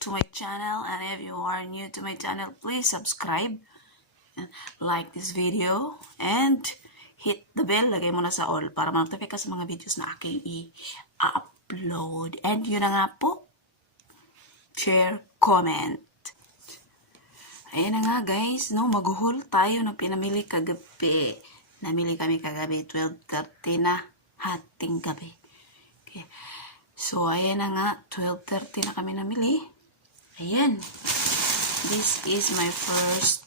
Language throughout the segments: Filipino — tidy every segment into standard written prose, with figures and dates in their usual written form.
to my channel, and if you are new to my channel, please subscribe, like this video, and hit the bell. Lagay mo na sa all para ma-notify ka sa mga videos na aking i-upload. And yun na nga po, share, comment. Ayan na nga guys, no, mag-haul tayo ng pinamili kagabi. Namili kami kagabi, 12:30 na hating gabi. Okay. So, ayan na nga, 12:30 na kami namili. Ayan. This is my first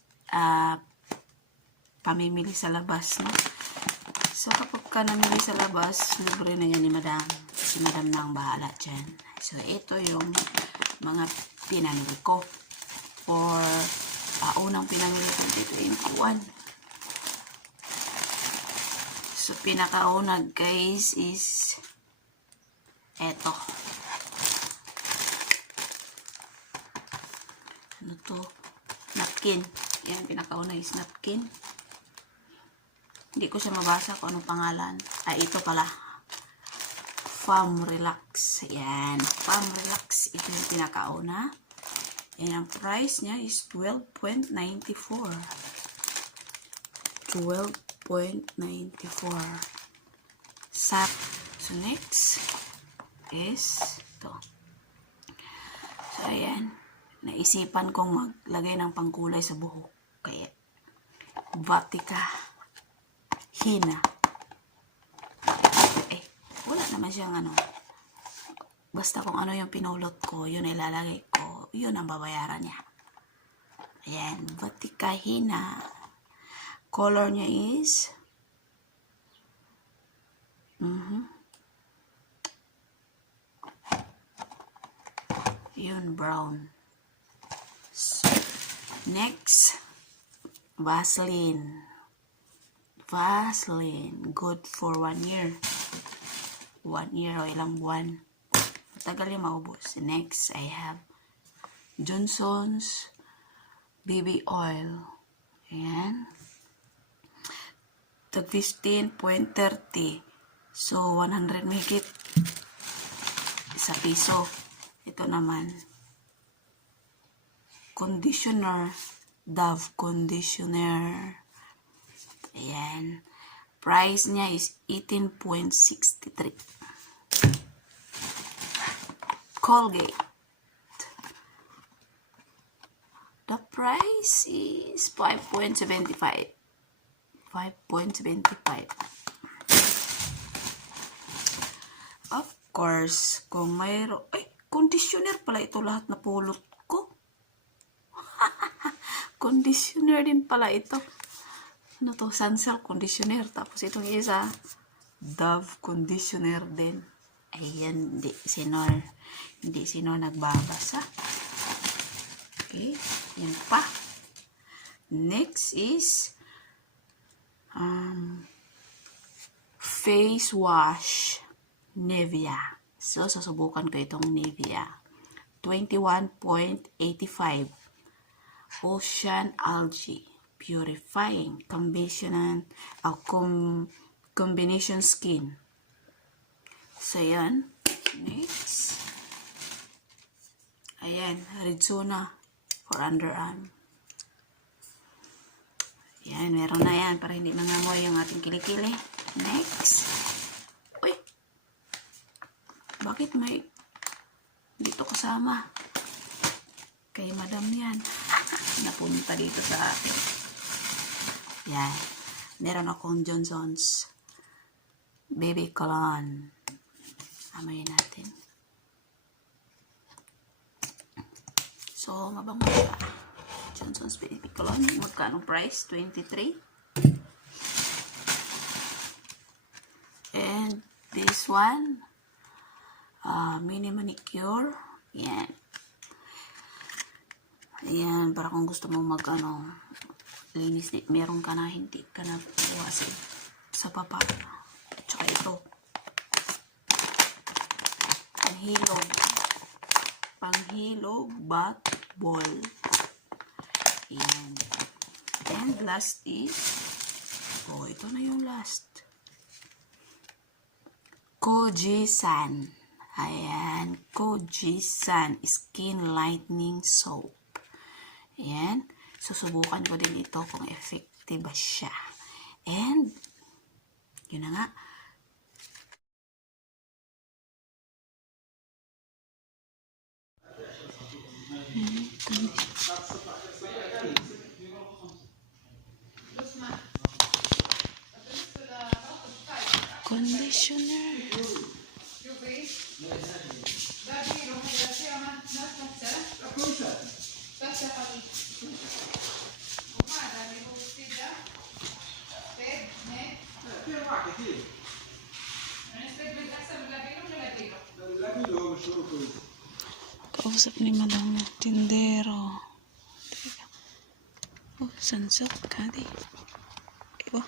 pamimili sa labas, no? So, kapag ka namili sa labas, libre na yan ni Madam. Si Madam na ang bahala dyan. So, ito yung mga pinamili ko. For unang pinamili ko, 2021. So, pinakauna, guys, is eto. Ano to? Napkin. Yan, pinakauna is napkin. Hindi ko siya mabasa kung anong pangalan. Ito pala. Farm Relax. Yan. Farm Relax. Ito yung pinakauna. And ang price niya is 12.94. 12.94. Sak. So, next is ito. So, ayan. Naisipan kong maglagay ng pangkulay sa buhok. Kaya, Vatica Hina. Wala naman siyang ano. Basta kung ano yung pinulot ko, yun ilalagay ko. Yun ang babayaran niya. Ayan. Vatica Hina. Color niya is yun, brown. So, next, Vaseline. Vaseline. Good for 1 year. 1 year o ilang buwan. Matagal yung maubos. Next, I have Johnson's Baby Oil. Ayan. Tag 15.30. So, 100 mahigit. Isa piso. Ito naman. Conditioner. Dove Conditioner. Ayan. Price niya is 18.63. Colgate. The price is 5.75. 5.75. Of course, kung mayroon... conditioner pala ito lahat na pulot ko. Conditioner din pala ito. Ano to? Sunsilk conditioner. Tapos itong isa, Dove conditioner din. Ayan, hindi sino nagbabasa. Okay, yan pa. Next is face wash Nivea. So, susubukan ko itong Nivea. 21.85. Ocean Algae. Purifying. Combination skin. So, yan. Next. Ayan. Rexona for underarm. Yan. Meron na yan para hindi mangamoy yung ating kilikili. Next. Uy. Bakit may dito kasama? Kay Madam yan. Napunta dito sa akin. Yan. Meron akong Johnson's Baby Cologne. Amoyin natin. So, mabango siya. Johnson's Baby Cologne. Magkano price? 23. And this one, mini manicure. Yan. Ayan, para kung gusto mo linis, meron ka na, hindi ka na buwasin sa papa. At saka ito. Panghilog bath ball. Ayan. And last is, ito na yung last. Koji-san. Ayan, Kojisan Skin Lightening Soap. Ayan, susubukan ko din ito kung effective ba siya. And, yun na nga. Conditioner. Kausap ni Madam Tindero. Oh, sunset ka di. Iba.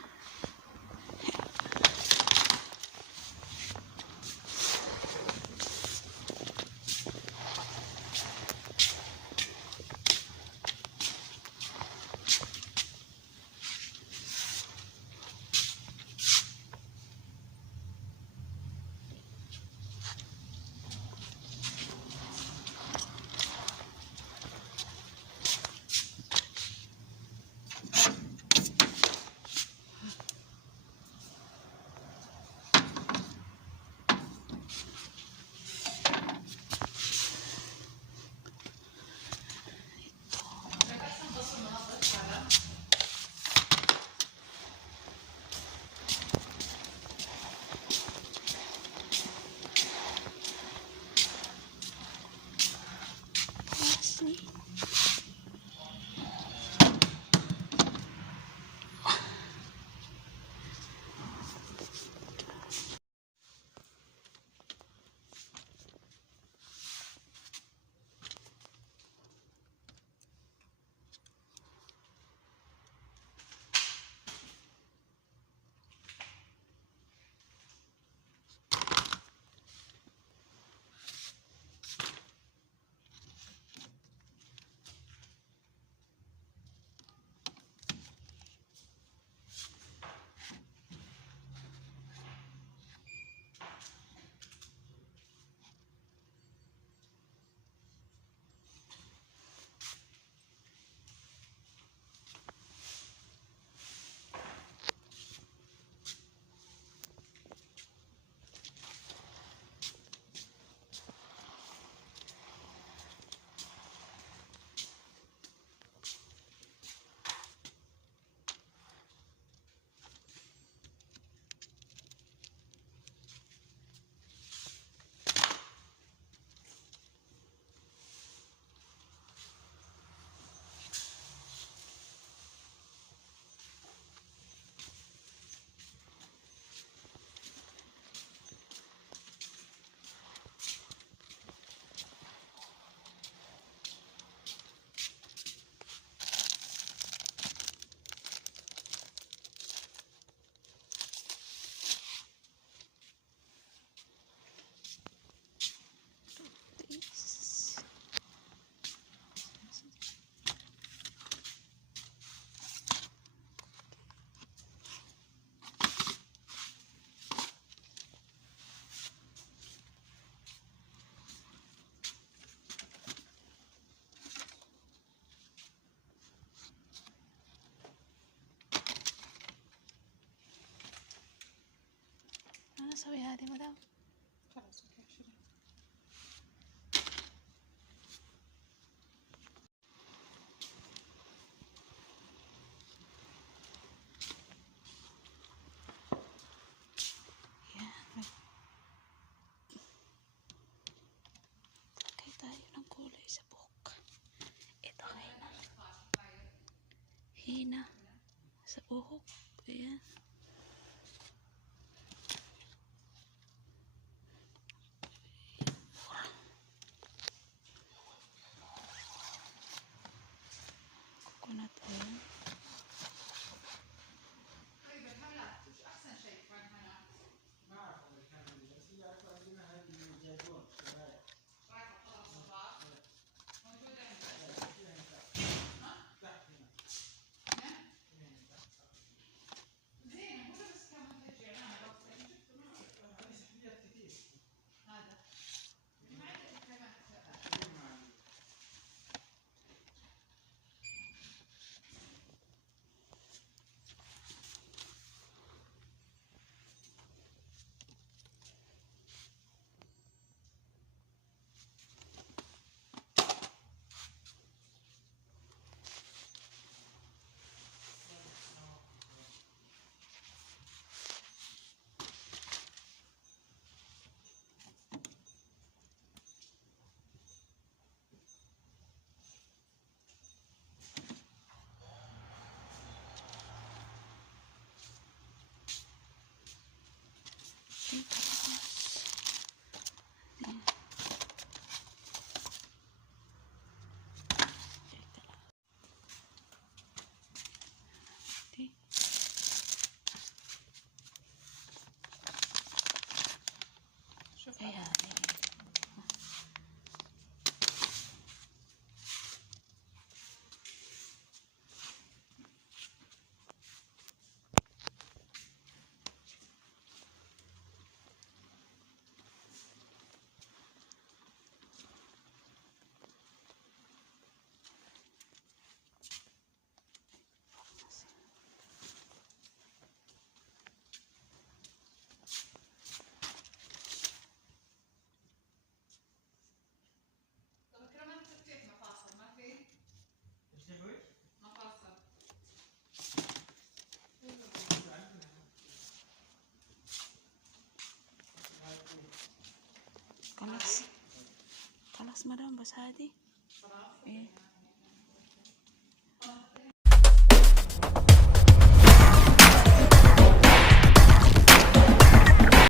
Sabi natin, Madam. Lagay tayo ng kulay sa buhok. Ito, hina. Hina. Sa buhok. Ayan. Coconut oil. madam, basadi. Eh.